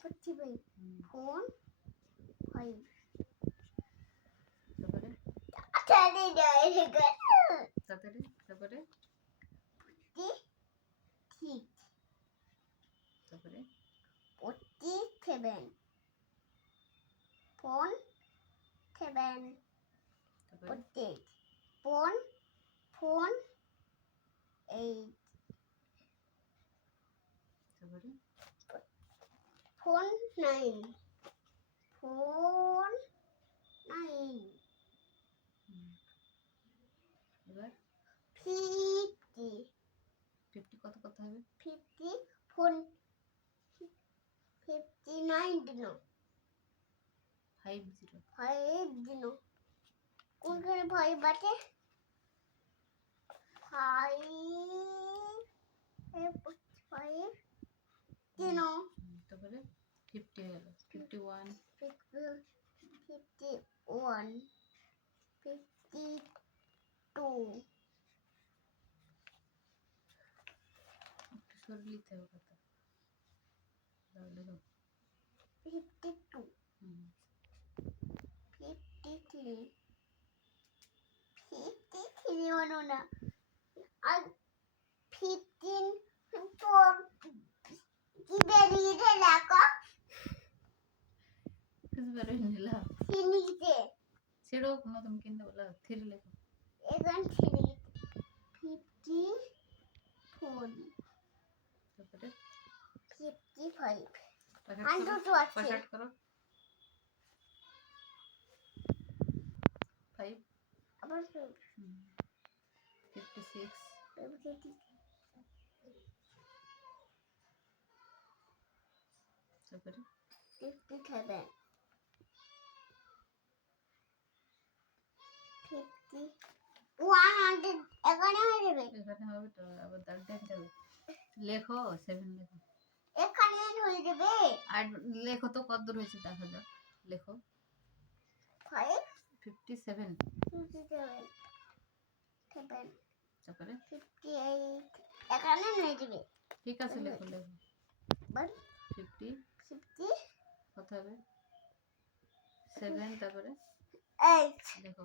45 phone 5 তারপরে তারপরে 46 তারপরে 47 ফোন 7 তারপরে 48 ফোন 8 তারপরে ফোন 9 ফোন 9 এবার 50 কত হবে 50 ফোন 59 দিন 50 5 দিন কোন করে 5 বাটে 5 5 দিন তারপরে 50 হয়ে গেল 51 51 52 সরে লিখতে হবে কত তাহলে 52 53 হলো না আর 15 কি বেরিয়ে লেখো কিছু বেরোয় নিলাম লিখতে সেটাও নতুন কিনতে বলা 3 লেখো এখান থেকে 54 তারপরে 55 পাশাট আর করো দুটো আছে পাশাট করো 5 আবার 56 তারপরে 57 50 100 এখানে হয়ে যাবে এখানে হবে তো আবার দাগ টানতে হবে লেখো 7 লেখো এখানে হয়ে যাবে আর লেখো তো কত দূর হয়েছে দেখা যাক লেখো 5 57 57 7 তারপরে 58 এখানে হয়ে যাবে ঠিক আছে লেখো লেখো বাট 50 50 কত হবে 7 তারপরে 8 লেখো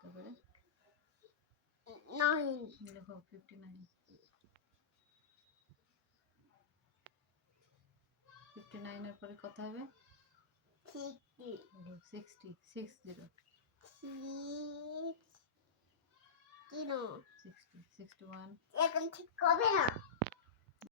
তারপরে 9 লেখো 59 59 এর পরে কত হবে 60 60 60 60 60 61 এখন ঠিক হবে না